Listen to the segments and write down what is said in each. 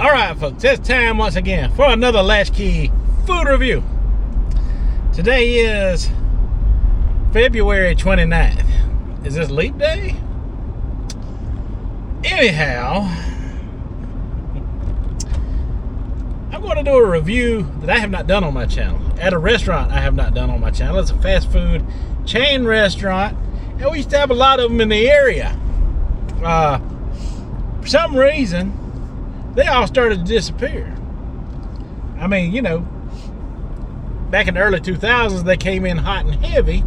Alright folks, it's time once again for another Latchkey food review. Today is February 29th. Is this leap day? Anyhow, I'm going to do a review that I have not done on my channel. At a restaurant I have not done on my channel. It's a fast food chain restaurant, and we used to have a lot of them in the area. For some reason, they all started to disappear. I mean, you know, back in the early 2000s, they came in hot and heavy.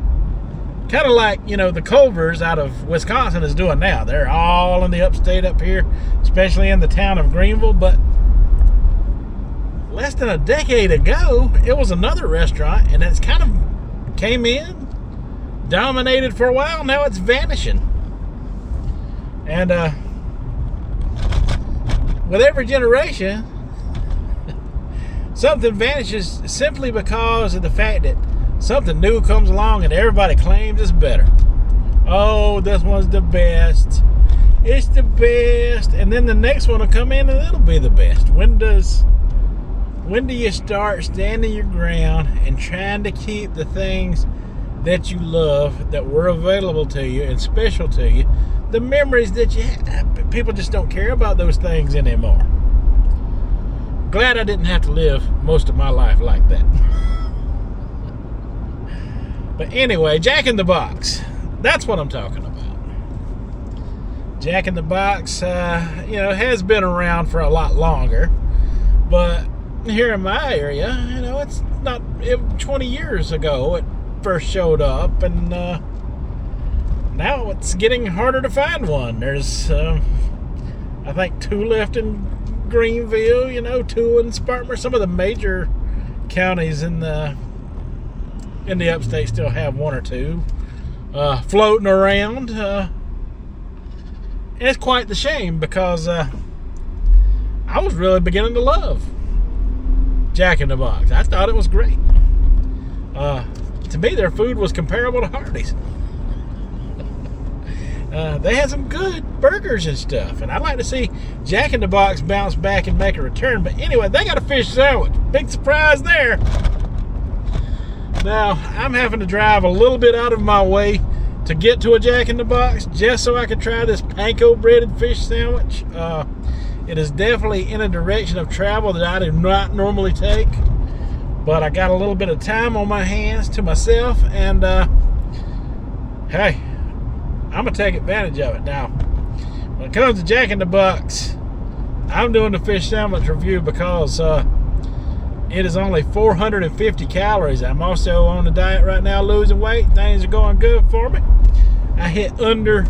Kind of like, you know, the Culvers out of Wisconsin is doing now. They're all in the upstate up here, especially in the town of Greenville. But less than a decade ago, it was another restaurant, and it's kind of came in, dominated for a while. Now it's vanishing. And, with every generation, something vanishes simply because of the fact that something new comes along and everybody claims it's better. Oh, this one's the best. It's the best. And then the next one will come in and it'll be the best. When do you start standing your ground and trying to keep the things that you love, that were available to you and special to you, the memories that you have? People just don't care about those things anymore. Glad I didn't have to live most of my life like that. But anyway, Jack in the Box. That's what I'm talking about. Jack in the Box, you know, has been around for a lot longer. But here in my area, you know, it's not 20 years ago it first showed up, and now it's getting harder to find one. There's, I think, 2 left in Greenville, you know, 2 in Spartanburg. Some of the major counties in the upstate still have 1 or 2 floating around. And it's quite the shame because I was really beginning to love Jack in the Box. I thought it was great. To me, their food was comparable to Hardee's. They had some good burgers and stuff, and I'd like to see Jack in the Box bounce back and make a return. But anyway, they got a fish sandwich. Big surprise there. Now, I'm having to drive a little bit out of my way to get to a Jack in the Box just so I could try this panko breaded fish sandwich. It is definitely in a direction of travel that I do not normally take, but I got a little bit of time on my hands to myself, and hey, I'm going to take advantage of it. Now, when it comes to Jack in the Box, I'm doing the fish sandwich review because it is only 450 calories. I'm also on a diet right now, losing weight. Things are going good for me. I hit under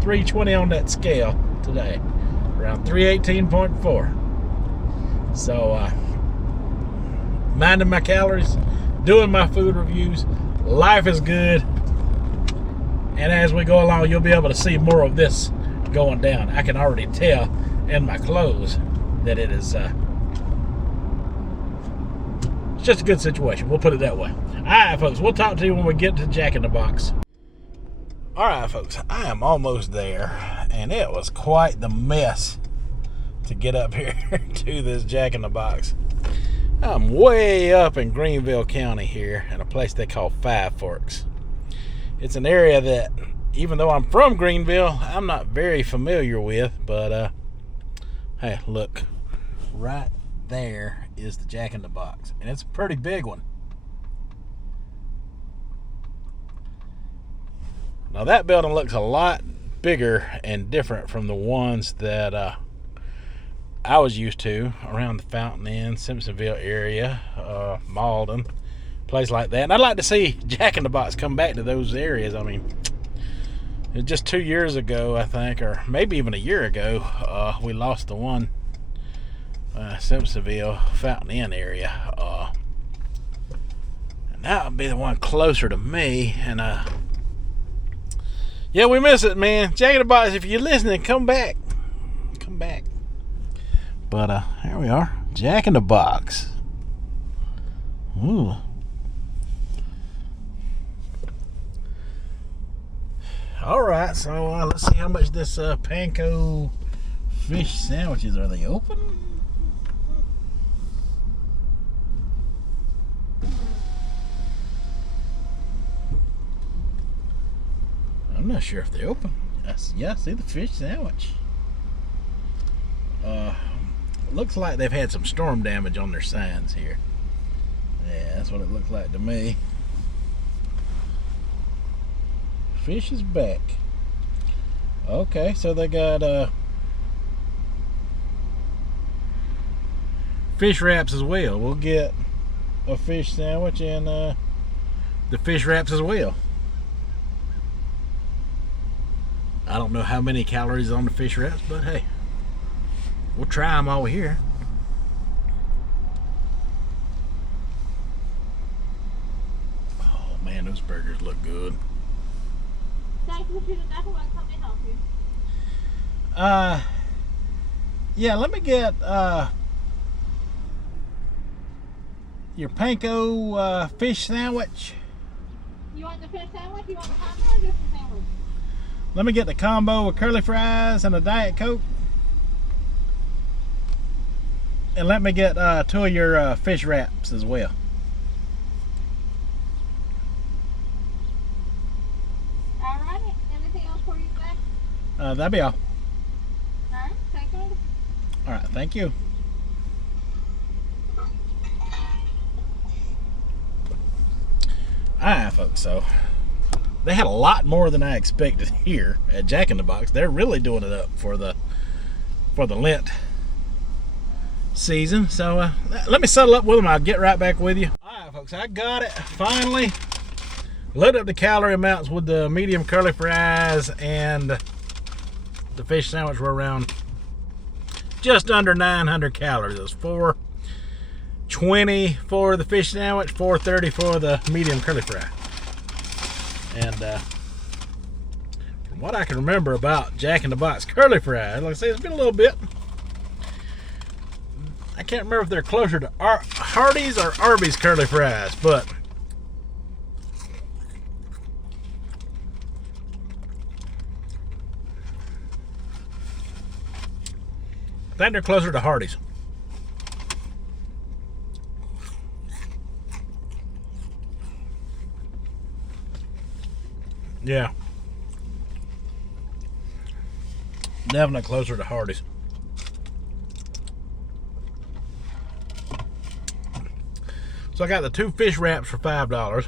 320 on that scale today, around 318.4. So, minding my calories, doing my food reviews. Life is good. And as we go along, you'll be able to see more of this going down. I can already tell in my clothes that it is it's just a good situation. We'll put it that way. All right, folks. We'll talk to you when we get to Jack in the Box. All right, folks. I am almost there, and it was quite the mess to get up here to this Jack in the Box. I'm way up in Greenville County here in a place they call Five Forks. It's an area that, even though I'm from Greenville, I'm not very familiar with. But, hey, look. Right there is the Jack in the Box. And it's a pretty big one. Now, that building looks a lot bigger and different from the ones that I was used to around the Fountain Inn, Simpsonville area, Malden. Place like that. And I'd like to see Jack in the Box come back to those areas. I mean, just 2 years ago, I think, or maybe even a year ago, we lost the one Simpsonville Fountain Inn area, and that would be the one closer to me. And yeah, we miss it, man. Jack in the Box, if you're listening, come back. But here we are, Jack in the Box. Ooh. All right, so let's see how much this panko fish sandwiches, are they open? I'm not sure if they're open. Yeah, see the fish sandwich. Looks like they've had some storm damage on their signs here. Yeah, that's what it looks like to me. Fish is back. Okay, so they got fish wraps as well. We'll get a fish sandwich and the fish wraps as well. I don't know how many calories on the fish wraps, but hey, we'll try them while we're here. Oh man, those burgers look good. Yeah, let me get your panko fish sandwich. You want the fish sandwich? You want the combo or just the sandwich? Let me get the combo with curly fries and a Diet Coke. And let me get 2 of your fish wraps as well. Alrighty. Anything else for you today? That'd be all. Alright, take it. Alright, thank you. Alright, folks, so they had a lot more than I expected here at Jack in the Box. They're really doing it up for the Lent season. So let me settle up with them. I'll get right back with you. Alright, folks, I got it finally. Loaded up the calorie amounts with the medium curly fries, and the fish sandwich were around just under 900 calories. It was 420 for the fish sandwich, 430 for the medium curly fry. And from what I can remember about Jack in the Box curly fries, like I say, it's been a little bit. I can't remember if they're closer to Hardee's or Arby's curly fries, but I think they're closer to Hardee's. Yeah. Definitely closer to Hardee's. So I got the 2 fish wraps for $5.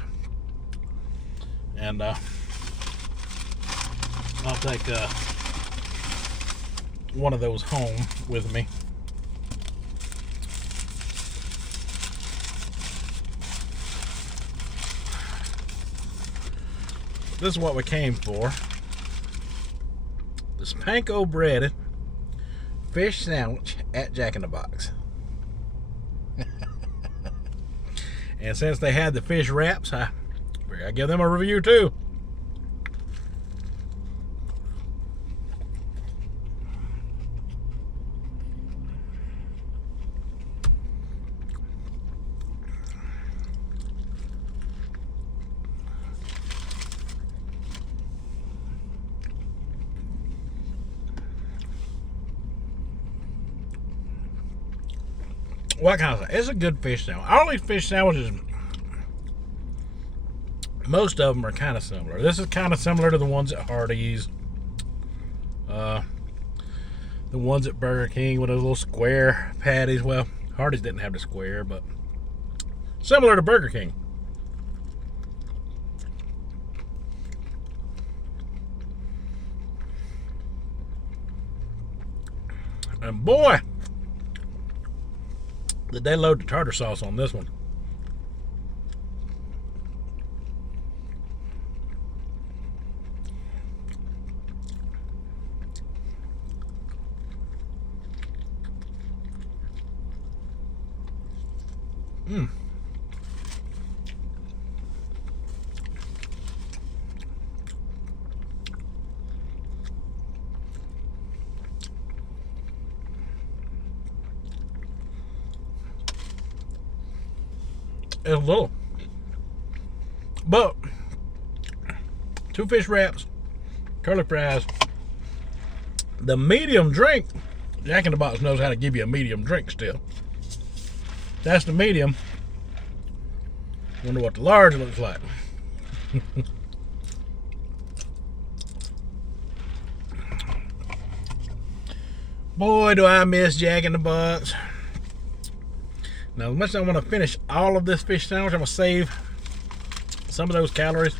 And I'll take one of those home with me. This is what we came for. This panko breaded fish sandwich at Jack in the Box. And since they had the fish wraps, I figured I'd give them a review too. What kind of? It's a good fish sandwich. All these fish sandwiches, most of them are kind of similar. This is kind of similar to the ones at Hardee's, the ones at Burger King with those little square patties. Well, Hardee's didn't have the square, but similar to Burger King. And boy, did they load the tartar sauce on this one. It's a little, but 2 fish wraps, curly fries, the medium drink Jack in the Box knows how to give you a medium drink still. That's the medium. Wonder what the large looks like. Boy, do I miss Jack in the Box. Now, as much as I want to finish all of this fish sandwich, I'm going to save some of those calories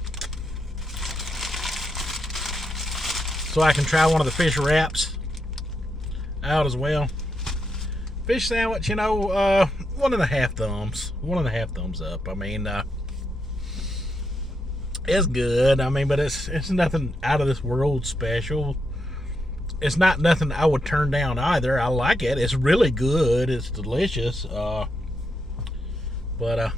so I can try one of the fish wraps out as well. Fish sandwich, you know, 1.5 thumbs. 1.5 thumbs up. I mean, it's good. I mean, but it's nothing out of this world special. It's not nothing I would turn down either. I like it. It's really good. It's delicious. But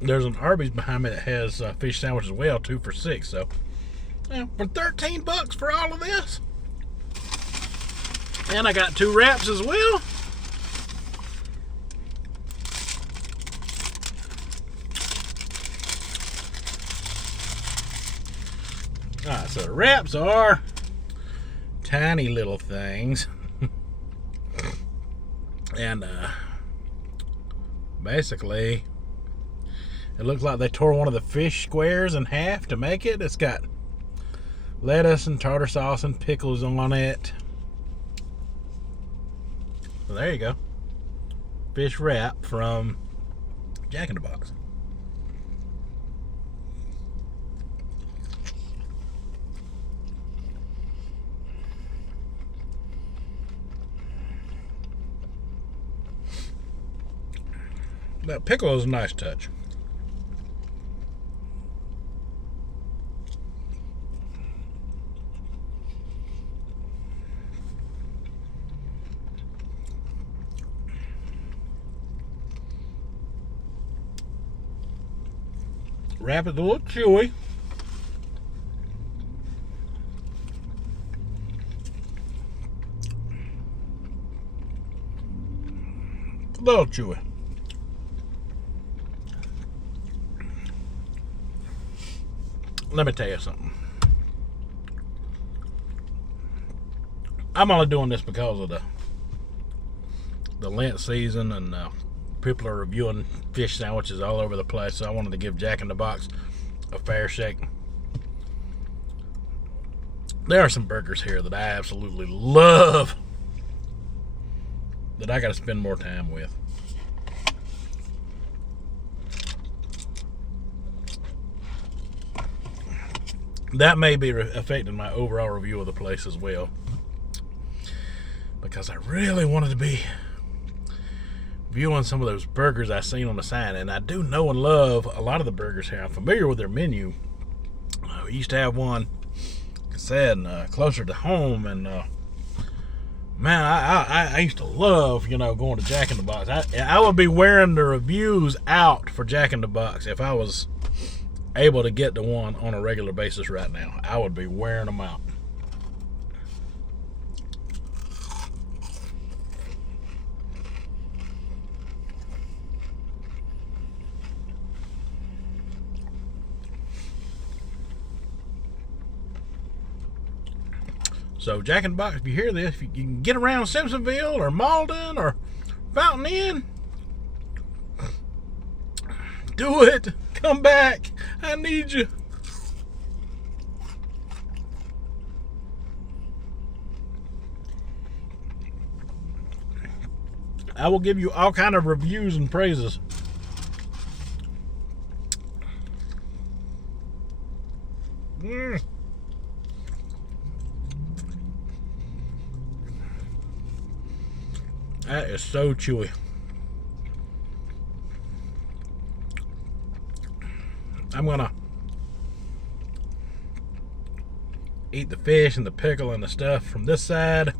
there's an Arby's behind me that has fish sandwich as well, 2 for $6. So, yeah, for $13 for all of this, and I got 2 wraps as well. Alright, so the wraps are tiny little things. And basically, it looks like they tore one of the fish squares in half to make it. It's got lettuce and tartar sauce and pickles on it. So there you go. Fish wrap from Jack in the Box. That pickle is a nice touch. Wrap is a little chewy. A little chewy. Let me tell you something. I'm only doing this because of the Lent season, and people are reviewing fish sandwiches all over the place, so I wanted to give Jack in the Box a fair shake. There are some burgers here that I absolutely love that I got to spend more time with. That may be affecting my overall review of the place as well, because I really wanted to be viewing some of those burgers I seen on the sign, and I do know and love a lot of the burgers here. I'm familiar with their menu. We used to have one, like I said, closer to home, and man, I used to love, going to Jack in the Box. I would be wearing the reviews out for Jack in the Box if I was able to get to one on a regular basis right now. I would be wearing them out. So Jack in the Box, if you hear this, if you can get around Simpsonville or Malden or Fountain Inn, do it. Come back. I need you. I will give you all kind of reviews and praises. That is so chewy. I'm gonna eat the fish and the pickle and the stuff from this side.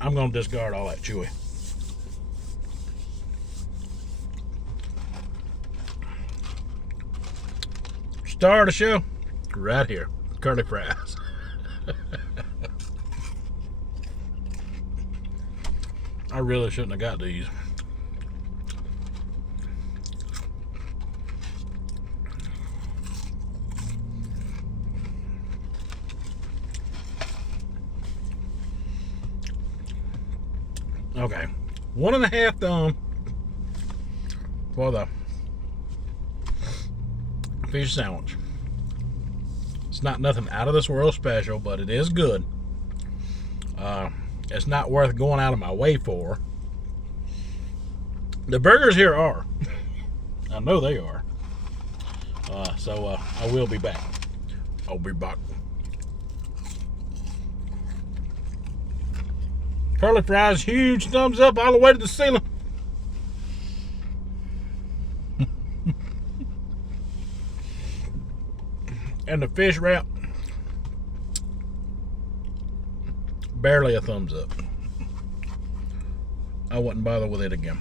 I'm gonna discard all that chewy. Star of the show, right here, curly fries. I really shouldn't have got these. Okay, 1.5 thumb for the fish sandwich. It's not nothing out of this world special, but it is good. It's not worth going out of my way for. The burgers here are. I know they are. So I will be back. I'll be back. Curly fries, huge thumbs up all the way to the ceiling. And the fish wrap, barely a thumbs up. I wouldn't bother with it again.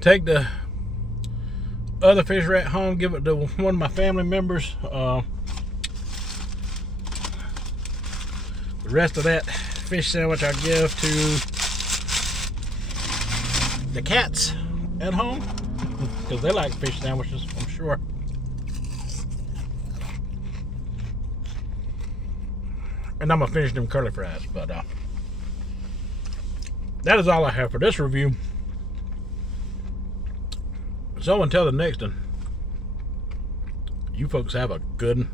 Take the other fish wrap home, give it to one of my family members. The rest of that fish sandwich I give to the cats at home, because they like fish sandwiches, I'm sure. And I'm gonna finish them curly fries, but that is all I have for this review. So until the next one, you folks have a good one.